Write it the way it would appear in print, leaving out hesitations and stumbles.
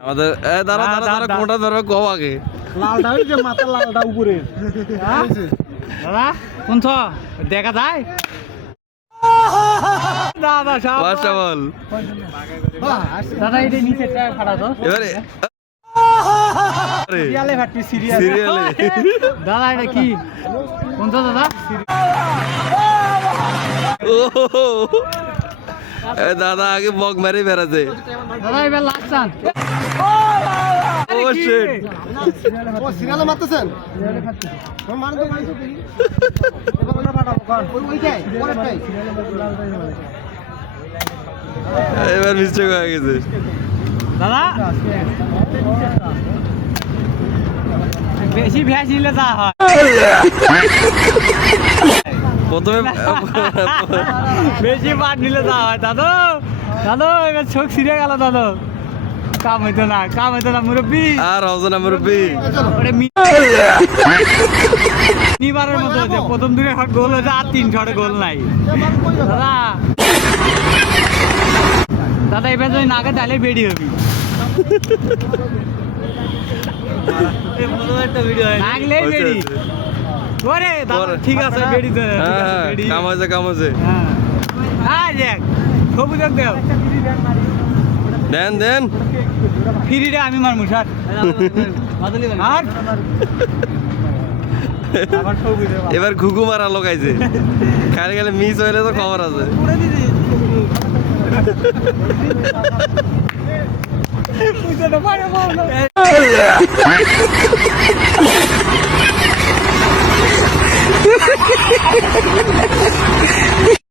আমাদের দাঁড়া দাঁড়া দাঁড়া কোনটা ধরো কম আগে লালটা ওই যে মাথা লালটা উপরে দাদা কোন দেখা যায় দাদা সব বাসা বল দাদা এটা নিচে ফাটা তো এবারে সিরিয়ালে ফাটবি সিরিয়ালে সিরিয়ালে দাদা এটা কি কোন দাদা এ দাদা আগে বক মারি বেড়াতে দাদা এবার লাগছান ও শিট ও সিরিয়ালে মারতেছেন সিরিয়ালে ফাটছে মারুন তো মারুন তো দেখি এবার কোনটা ফাটাবো কোন ওইটাই পরেরটাই এবার মিস্টেক হয়ে গেছে দাদা বেশি ভ্যাস নিলে যা হয় প্রথমে বেশি পাট নিলে যা হয় দাদু দাদু এবার চোখ ছিঁড়ে গেল দাদু কাম হইতো না মুরব্বী আর হবে না মুরব্বি ওরে নিবারের মতো হয়েছে প্রথম দিনে শট গোল হয়েছে আর 3 শটে গোল নাই দাদা দাদা এবার যদি নাকে তাহলে বেড়ি হবি নাগলেই বেড়ি ওরে দাদা ঠিক আছে বেড়ি তো হ্যাঁ কাম হয়েছে হ্যাঁ দেখ সবুজ দেও দেন দেন ফিরিটা আমি মারমু স্যার আর এবার ঘুঘু মারা লোকাইছে খালি খালি মিস হইলে তো খবর আছে